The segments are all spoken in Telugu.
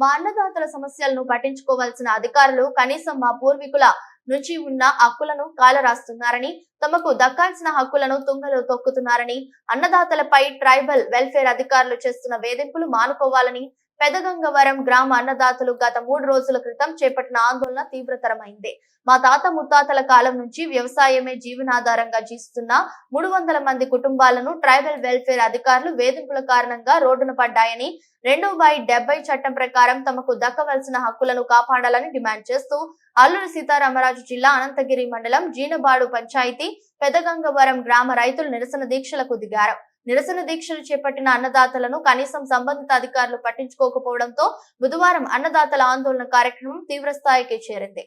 మా అన్నదాతల సమస్యలను పట్టించుకోవాల్సిన అధికారులు కనీసం మా పూర్వీకుల నుంచి ఉన్న హక్కులను కాలరాస్తున్నారని, తమకు దక్కాల్సిన హక్కులను తుంగలో తొక్కుతున్నారని, అన్నదాతలపై ట్రైబల్ వెల్ఫేర్ అధికారులు చేస్తున్న వేధింపులు మానుకోవాలని పెదగంగవరం గ్రామ అన్నదాతలు గత 3 రోజుల క్రితం చేపట్టిన ఆందోళన తీవ్రతరమైంది. మా తాత ముత్తాతల కాలం నుంచి వ్యవసాయమే జీవనాధారంగా జీవిస్తున్న 300 మంది కుటుంబాలను ట్రైబల్ వెల్ఫేర్ అధికారులు వేధింపుల కారణంగా రోడ్డున పడ్డాయని, 2/70 చట్టం ప్రకారం తమకు దక్కవలసిన హక్కులను కాపాడాలని డిమాండ్ చేస్తూ అల్లూరి సీతారామరాజు జిల్లా అనంతగిరి మండలం జీనబాడు పంచాయతీ పెదగంగవరం గ్రామ రైతులు నిరసన దీక్షలకు దిగారు. నిరసన దీక్షలు చేపట్టిన అన్నదాతలను కనీసం సంబంధిత అధికారులు పట్టించుకోకపోవడంతో బుధవారం అన్నదాతల ఆందోళన కార్యక్రమం తీవ్రస్థాయికి చేరింది.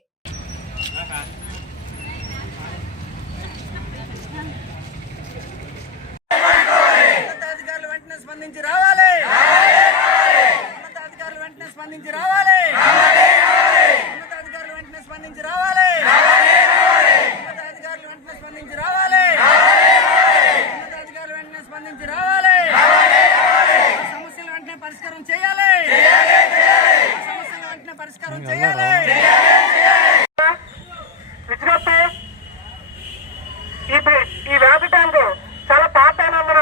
ఈ వ్యాధి టైంలో చాలా పాత అయినందున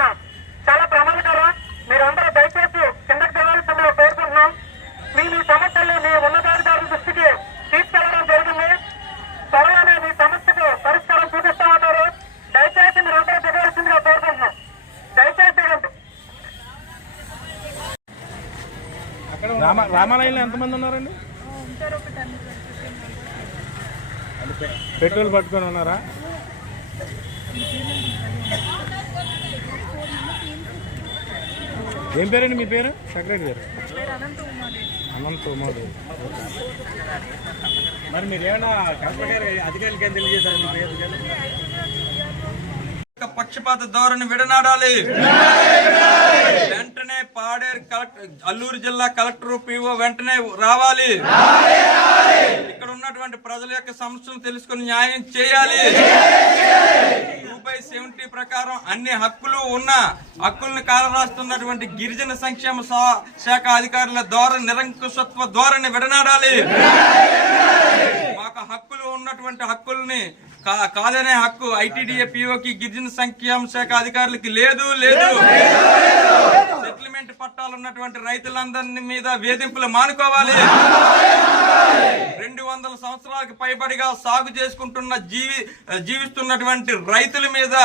చాలా ప్రమాదకరం. మీరందరూ దయచేసి కిందకి దిగాల్సిందిగా కోరుకుంటున్నాం. మీ సమస్యలు మీ ఉన్నతాధికారుల దృష్టికి తీసుకెళ్లడం జరిగింది. త్వరలోనే మీ సమస్యకు పరిష్కారం చూపిస్తామన్నారు. దయచేసి మీరందరూ దిగాల్సిందిగా కోరుకుంటున్నాం. దయచేసి దిగండి. రామాలయంలో ఎంతమంది ఉన్నారండి? పెట్రోల్ పట్టుకొని ఉన్నారా? ఏం పేరండి మీ పేరు? సెక్రటరీ గారు అనంత ఉమాదేవి. మరి మీరు ఏమైనా కలెక్టర్ అధికారులకి ఏం తెలియజేశారు? మీ పేరు పక్షపాత ధోరణి విడనాడాలి. వెంటనే పాడేరు కలెక్టర్, అల్లూరు జిల్లా కలెక్టర్ పిఓ వెంటనే రావాలి. ఇక్కడ ఉన్నటువంటి ప్రజల యొక్క సమస్యలను తెలుసుకుని న్యాయం చేయాలి. 2/70 ప్రకారం అన్ని హక్కులు ఉన్న హక్కులను కాలరాస్తున్నటువంటి గిరిజన సంక్షేమ శాఖ అధికారుల ద్వారా నిరంకుశత్వ ధోరణి విడనాడాలి. మాకు హక్కులు ఉన్నటువంటి హక్కుల్ని కాదనే హక్కు ఐటీడీఏ పీఓకి గిరిజన సంక్షేమ శాఖ అధికారులకి లేదు. సెటిల్మెంట్ పట్టాలు ఉన్నటువంటి రైతులందరి మీద వేధింపులు మానుకోవాలి. 200 సంవత్సరాలకు పైబడిగా సాగు చేసుకుంటున్న జీవిస్తున్నటువంటి రైతుల మీద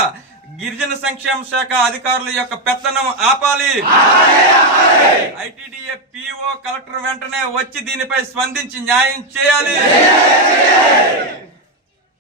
గిరిజన సంక్షేమ శాఖ అధికారుల యొక్క పెత్తనం ఆపాలి. ఐటీడీఏ పీఓ కలెక్టర్ వెంటనే వచ్చి దీనిపై స్పందించి న్యాయం చేయాలి.